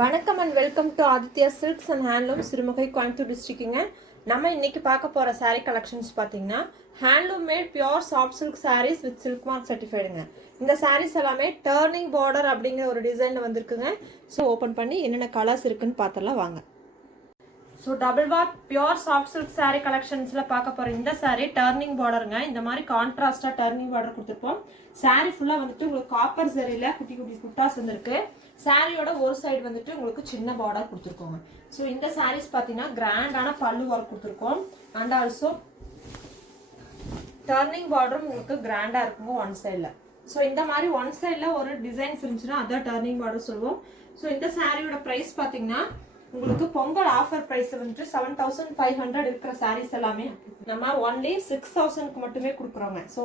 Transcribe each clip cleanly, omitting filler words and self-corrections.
வணக்கம் and welcome to Aditya silks and handloom Sirumugai Coimbatore டிஸ்ட்ரிக்ட்டுங்க. நம்ம இன்னைக்கு பார்க்க போகிற சாரீ கலெக்ஷன்ஸ் பார்த்தீங்கன்னா handloom made pure soft silk saris with silk mark சர்டிஃபைடுங்க. இந்த சாரீஸ் எல்லாமே டர்னிங் பார்டர் அப்படிங்கிற ஒரு டிசைனில் வந்திருக்குங்க. ஸோ ஓப்பன் பண்ணி என்னென்ன கலர்ஸ் இருக்குன்னு பார்த்துலாம் வாங்க. So double warp pure soft silk sari கலெக்ஷன்ஸில் பார்க்க போகிற இந்த சாரீ டர்னிங் பார்டருங்க. இந்த மாதிரி கான்ட்ராஸ்டாக டர்னிங் பார்டர் கொடுத்துருப்போம். சாரீ ஃபுல்லாக வந்துட்டு உங்களுக்கு காப்பர் சரியில் குட்டி குட்டி குட்டாஸ் வந்துருக்கு. சாரியோட ஒரு சைடு வந்துட்டு உங்களுக்கு சின்ன பார்டர் கொடுத்துருக்கோங்க. ஸோ இந்த சாரீஸ் பார்த்தீங்கன்னா கிராண்டான பல்லு ஒர்க் கொடுத்துருக்கோம். அண்ட் ஆல்சோ டர்னிங் பார்டரும் உங்களுக்கு கிராண்டாக இருக்குங்க ஒன் சைடில். ஸோ இந்த மாதிரி ஒன் சைடில் ஒரு டிசைன்ஸ் இருந்துச்சுன்னா அதான் டர்னிங் பார்டர் சொல்லுவோம். ஸோ இந்த சாரியோட ப்ரைஸ் பார்த்தீங்கன்னா உங்களுக்கு பொங்கல் ஆஃபர் ப்ரைஸ் வந்துட்டு 7,500 இருக்கிற சாரீஸ் எல்லாமே நம்ம ஒன்லி 6,000க்கு மட்டுமே கொடுக்குறோங்க. ஸோ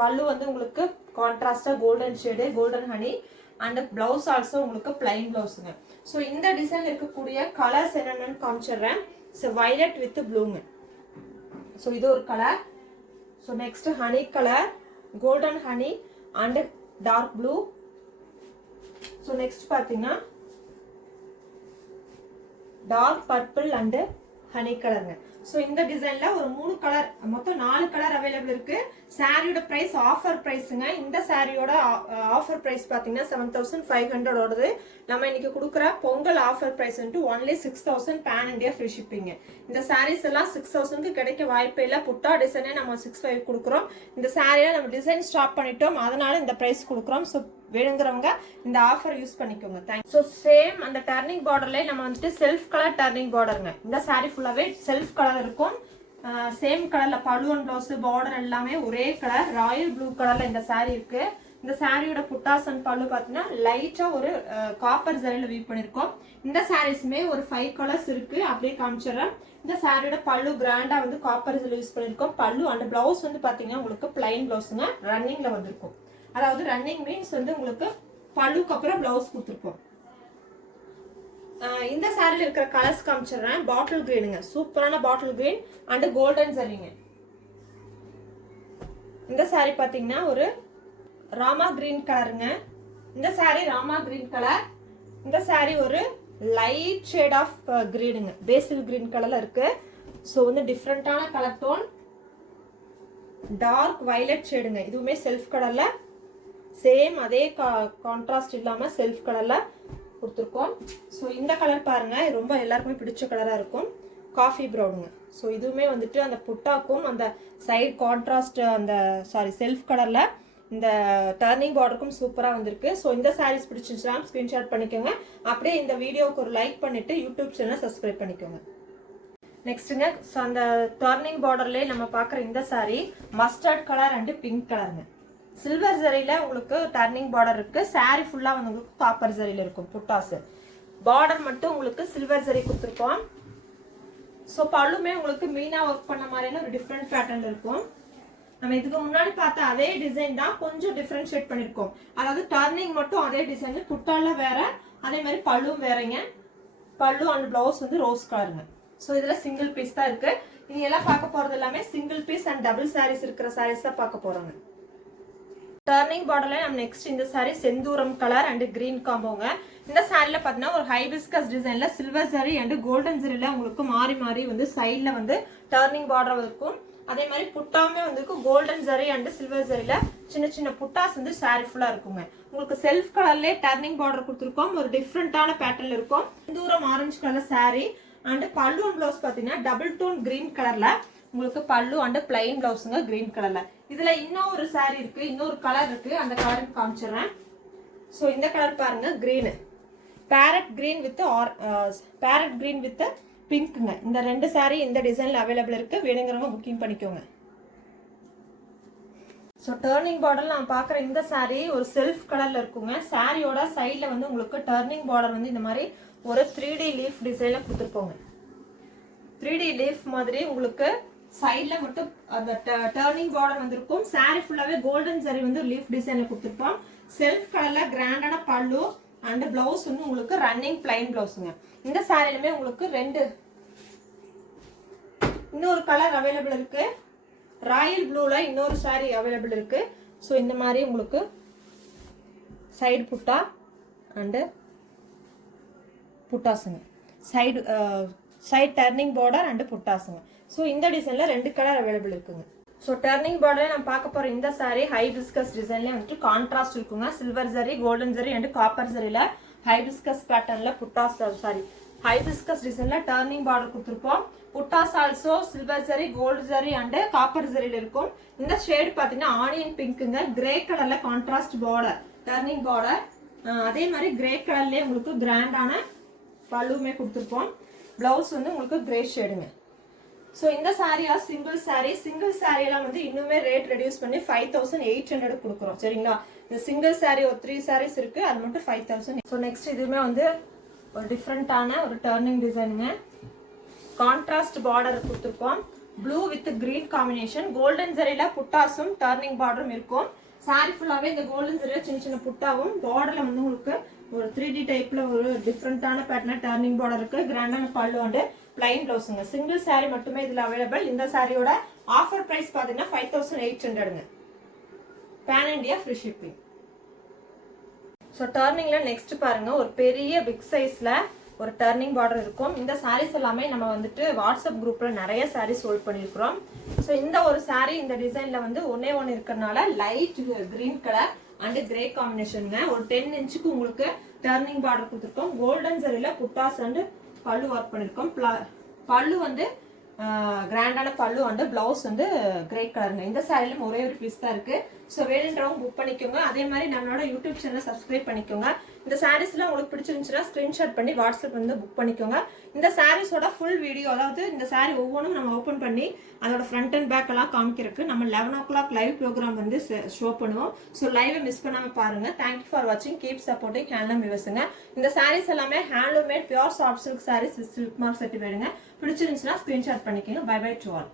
பல்லு வந்து உங்களுக்கு கான்ட்ராஸ்டாக golden shade golden honey and blouse also உங்களுக்கு பிளைன் பிளவுஸுங்க. ஸோ இந்த டிசைன் இருக்கக்கூடிய கலர்ஸ் என்னென்னு காமிச்சிடுறேன். ஸோ வயலட் வித் ப்ளூங்க. ஸோ இது ஒரு கலர். So next honey colour golden honey and dark blue. So next பார்த்தீங்கன்னா டார்க் பர்பிள் அண்ட் ஹனி கலருங்க. ஸோ இந்த டிசைன்ல ஒரு 3 கலர் மொத்தம் 4 கலர் அவைலபிள் இருக்கு. சாரியோட பிரைஸ் ஆஃபர் பிரைஸுங்க. இந்த சாரியோட ஆஃபர் பிரைஸ் பார்த்தீங்கன்னா 7,500 ஓடுது. நம்ம இன்னைக்கு கொடுக்குற பொங்கல் ஆஃபர் பிரைஸ் வந்துட்டு only 6,000 pan India free shipping. இந்த சாரீஸ் எல்லாம் 6,000க்கு கிடைக்க வாய்ப்பே இல்லை. புட்டா டிசைனே நம்ம 6,500 கொடுக்குறோம். இந்த சாரியை நம்ம டிசைன் ஸ்டாப் பண்ணிட்டோம், அதனால இந்த பிரைஸ் கொடுக்குறோம். ஸோ வேணுங்கிறவங்க இந்த ஆஃபர் யூஸ் பண்ணிக்கோங்க. தேங்க்ஸ். ஸோ சேம் அந்த டர்னிங் பார்டர்லேயே நம்ம வந்துட்டு செல்ஃப் கலர் டர்னிங் பார்டருங்க. இந்த சாரீ ஃபுல்லாகவே செல்ஃப் கலர் இருக்கும். சேம் கலர்ல பல்லு அண்ட் பிளவுஸ் பார்டர் எல்லாமே ஒரே கலர் ராயல் ப்ளூ கலர்ல இந்த சாரீ இருக்கு. இந்த சாரியோட புட்டாஸ் அண்ட் பல்லு பார்த்தீங்கன்னா லைட்டா ஒரு காப்பர் ஜரியில் வீவ் பண்ணிருக்கோம். இந்த சாரீஸுமே ஒரு 5 கலர்ஸ் இருக்கு. அப்படியே காமிச்சிடறேன். இந்த சாரியோட பல்லு கிராண்டா வந்து காப்பர் ஜரியில் யூஸ் பண்ணிருக்கோம். பல்லு அண்ட் பிளவுஸ் வந்து பாத்தீங்கன்னா உங்களுக்கு பிளைன் பிளவுஸுங்க ரன்னிங்ல வந்திருக்கும். அதாவது ரன்னிங் மீன்ஸ் வந்து உங்களுக்கு பல்லுக்கு அப்புறம் பிளவுஸ் கொடுத்துருப்போம். இந்த சாரில இருக்கிற கலர்ஸ் காமிச்சிடுறேன். பாட்டில் கிரீனுங்க, சூப்பரான பாட்டில் கிரீன் அண்ட் கோல்டன் சரிங்க. இந்த சாரி பாத்தீங்கன்னா ஒரு ராமா கிரீன் கலருங்க. இந்த சாரி ராமா கிரீன் கலர். இந்த சாரி ஒரு லைட் ஷேட் ஆஃப் கிரீனுங்க, பேசில் கிரீன் கலர்ல இருக்கு. ஸோ வந்து டிஃப்ரெண்டான கலர் டோன். டார்க் வயலட் ஷேடுங்க. இதுவுமே செல்ஃப் கலர்ல சேம் அதே கான்ட்ராஸ்ட் இல்லாம செல்ஃப் கலர்ல கொடுத்துருக்கோம். ஸோ இந்த கலர் பாருங்க, ரொம்ப எல்லாருக்குமே பிடிச்ச கலரா இருக்கும். காஃபி ப்ரௌனுங்க. ஸோ இதுவுமே வந்துட்டு அந்த புட்டாக்கும் அந்த சைடு கான்ட்ராஸ்ட் அந்த செல்ஃப் கலர்ல இந்த டர்னிங் பார்டருக்கும் சூப்பரா வந்திருக்கு. ஸோ இந்த சாரீஸ் பிடிச்சிருந்துச்சுன்னா ஸ்கிரீன்ஷாட் பண்ணிக்கோங்க. அப்படியே இந்த வீடியோவுக்கு ஒரு லைக் பண்ணிட்டு யூடியூப் சேனல் சப்ஸ்கிரைப் பண்ணிக்கோங்க. நெக்ஸ்ட்டுங்க, ஸோ அந்த டர்னிங் பார்டர்லேயே நம்ம பார்க்குற இந்த sari mustard colour and pink கலருங்க. சில்வர் ஜரியில உங்களுக்கு டர்னிங் பார்டர் இருக்கு. சாரி ஃபுல்லா வந்து உங்களுக்கு காப்பர் ஜரியில இருக்கும். புட்டாஸ் பார்டர் மட்டும் உங்களுக்கு சில்வர் ஜரி கொடுத்துருக்கோம். ஸோ பல்லுமே உங்களுக்கு மீனா ஒர்க் பண்ண மாதிரியான ஒரு டிஃப்ரெண்ட் பேட்டர்ன்ல இருக்கும். நம்ம இதுக்கு முன்னாடி பார்த்த அதே டிசைன் தான் கொஞ்சம் டிஃப்ரென்ஷியேட் பண்ணிருக்கோம். அதாவது டர்னிங் மட்டும் அதே டிசைன், புட்டால வேற, அதே மாதிரி பல்லும் வேறங்க. பல்லு அண்ட் பிளவுஸ் வந்து ரோஸ் கலருங்க. ஸோ இதுல சிங்கிள் பீஸ் தான் இருக்கு. நீங்க எல்லாம் பார்க்க போறது எல்லாமே single piece and double saris இருக்கிற சாரீஸ் தான் பார்க்க போறோங்க. டர்னிங் பார்டர்ல நம்ம நெக்ஸ்ட் இந்த சாரி செந்தூரம் கலர் அண்ட் கிரீன் காம்போங்க. இந்த சாரில பாத்தீங்கன்னா ஒரு ஹைபிஸ்கஸ் டிசைன்ல சில்வர் ஜரி அண்ட் கோல்டன் ஜரியில உங்களுக்கு மாறி மாறி வந்து சைட்ல வந்து டர்னிங் பார்டர் இருக்கும். அதே மாதிரி புட்டாமே வந்து கோல்டன் ஜரி அண்ட் சில்வர் ஜரியில சின்ன சின்ன புட்டாஸ் வந்து சாரி ஃபுல்லா இருக்குங்க. உங்களுக்கு செல்ஃப் கலர்ல டர்னிங் பார்டர் கொடுத்துருக்கோம். ஒரு டிஃப்ரெண்டான பேட்டர்ன்ல இருக்கும். செந்தூரம் ஆரஞ்சு கலர் சாரி அண்ட் பல்லு அண்ட் பிளவுஸ் பாத்தீங்கன்னா டபுள் டோன் கிரீன் கலர்ல உங்களுக்கு பல்லு அண்ட் பிளைன் பிளவுஸுங்க கிரீன் கலர்ல. இதுல இன்னொரு சாரி இருக்கு, இன்னொரு கலர் இருக்கு. அந்த கலருக்கு காமிச்சிடுறேன். ஸோ இந்த கலர் பாருங்க, கிரீனு பேரட் கிரீன் வித் பிங்க்குங்க. இந்த 2 சாரி இந்த டிசைன்ல அவைலபிள் இருக்கு. வேணுங்கிறவங்க புக்கிங் பண்ணிக்கோங்க. ஸோ டர்னிங் பார்டர் நான் பார்க்குற இந்த சாரி ஒரு செல்ஃப் கலர்ல இருக்குங்க. சாரியோட சைட்ல வந்து உங்களுக்கு டர்னிங் பார்டர் வந்து இந்த மாதிரி ஒரு 3D லீஃப் டிசைன்ல கொடுத்துருப்போங்க. 3D லீஃப் மாதிரி உங்களுக்கு சைட்ல மட்டும் அந்த டர்னிங் பார்டர் வந்திருக்கும். சாரி ஃபுல்லாவே கோல்டன் ஜரி வந்து லீஃப் டிசைன்ல கொடுத்துருப்போம். செல்ஃப் கலர்ல கிராண்டான பல்லு அண்ட் பிளவுஸ் வந்து உங்களுக்கு ரன்னிங் பிளைன் பிளவுஸுங்க. இந்த சாரிலுமே உங்களுக்கு இன்னொரு கலர் அவைலபிள் இருக்கு. ராயல் ப்ளூல இன்னொரு சாரி அவைலபிள் இருக்கு. ஸோ இந்த மாதிரி உங்களுக்கு சைடு புட்டா அண்ட் புட்டாஸுங்க. சைடு டர்னிங் பார்டர் அண்ட் புட்டாஸுங்க. ஸோ இந்த டிசைனில் 2 கலர் அவைலபிள் இருக்குங்க. ஸோ டர்னிங் பார்டரே நம்ம பார்க்க போகிற இந்த saree ஹைபிஸ்கஸ் டிசைன்லேயே வந்துட்டு கான்ட்ராஸ்ட் இருக்குங்க. Silver zari, golden zari and copper ஜரியில் ஹைபிஸ்கஸ் பேட்டர்னில் புட்டாஸ் ஹைபிஸ்கஸ் டிசைனில் டர்னிங் பார்டர் கொடுத்துருப்போம். Buttas also silver zari, gold zari and copper ஜரியில் இருக்கும். இந்த ஷேடு பார்த்தீங்கன்னா ஆனியன் பிங்க்குங்க. கிரே கலரில் கான்ட்ராஸ்ட் பார்டர், டர்னிங் பார்டர். அதே மாதிரி கிரே கலர்லேயே உங்களுக்கு கிராண்டான பல்லுமே கொடுத்துருப்போம். பிளவுஸ் வந்து உங்களுக்கு கிரே ஷேடுங்க. ஸோ இந்த சாரியா சிங்கிள் சாரியெல்லாம் வந்து இன்னுமே ரேட் ரெடியூஸ் பண்ணி 5800 கொடுக்குறோம். சரிங்களா? இந்த சிங்கிள் சாரி ஒரு 3 sarees இருக்கு, அது மட்டும் 5000. ஸோ நெக்ஸ்ட் இதுவுமே வந்து ஒரு டிஃப்ரெண்டான ஒரு டர்னிங் டிசைனுங்க. கான்ட்ராஸ்ட் பார்டர் கொடுத்துருக்கோம். Blue with green combination. Golden ஜரியில புட்டாஸும் டர்னிங் பார்டரும் இருக்கும். சாரி ஃபுல்லாவே இந்த கோல்டன் ஜரியில சின்ன சின்ன புட்டாவும், பார்டர்ல வந்து உங்களுக்கு ஒரு 3D டைப்ல ஒரு டிஃப்ரெண்டான பேட்டர்ல டர்னிங் பார்டர் இருக்கு. கிராண்டான பல்லு அண்ட் பிளைன் பிளவுஸுங்க. சிங்கிள் சாரி மட்டுமே இதுல அவைலபிள். இந்த சாரியோட ஆஃபர் பிரைஸ் பாத்தீங்கன்னா 5800ங்க. Pan India free shipping. So டர்னிங்ல நெக்ஸ்ட் பாருங்க, ஒரு பெரிய பிக் சைஸ்ல ஒரு டர்னிங் பார்டர் இருக்கும். இந்த சாரீஸ் எல்லாமே நம்ம வந்துட்டு வாட்ஸ்அப் குரூப்ல நிறைய சாரீஸ் ஹோல்ட் பண்ணிருக்கிறோம். ஸோ இந்த ஒரு சாரி இந்த டிசைன்ல வந்து ஒன்னே ஒன்று இருக்கிறதுனால light green colour and grey காம்பினேஷனுங்க. ஒரு 10 இன்ச்சுக்கு உங்களுக்கு டர்னிங் பார்டர் கொடுத்துருக்கோம். கோல்டன் ஜரியில புட்டாஸ் அண்ட் பல்லு ஒர்க் பண்ணிருக்கோம். பல்லு வந்து கிராண்டான பல்லு அண்ட் பிளவுஸ் வந்து கிரே கலருங்க. இந்த சாரிலும் ஒரே ஒரு பீஸ் தான் இருக்கு. ஸோ வேணுன்றவங்க புக் பண்ணிக்கோங்க. அதே மாதிரி நம்மளோட யூடியூப் சேனலை சப்ஸ்கிரைப் பண்ணிக்கோங்க. இந்த சாரீஸ்லாம் உங்களுக்கு பிடிச்சிருந்துச்சுன்னா ஸ்கிரீன்ஷாட் பண்ணி வாட்ஸ்அப் வந்து புக் பண்ணிக்கோங்க. இந்த சாரீஸோட ஃபுல் வீடியோ, அதாவது இந்த சாரீ ஒவ்வொன்றும் நம்ம ஓப்பன் பண்ணி அதோட ஃப்ரண்ட் அண்ட் பேக் எல்லாம் காமிக்கிறதுக்கு நம்ம 11 o'clock லைவ் ப்ரோக்ராம் வந்து ஷோ பண்ணுவோம். ஸோ லைவை மிஸ் பண்ணாம பாருங்க. தேங்க்யூ ஃபார் வாட்சிங். கீப் சப்போர்ட்டிங் ஹேண்ட்லூம் விவர்ஸுங்க. இந்த சாரீஸ் எல்லாமே handloom made pure soft silk saris with silk mark சர்டிஃபைடுங்க. பிடிச்சிருந்துச்சுன்னா ஸ்கிரீன்ஷாட் பண்ணிக்கோங்க. Bye bye to all.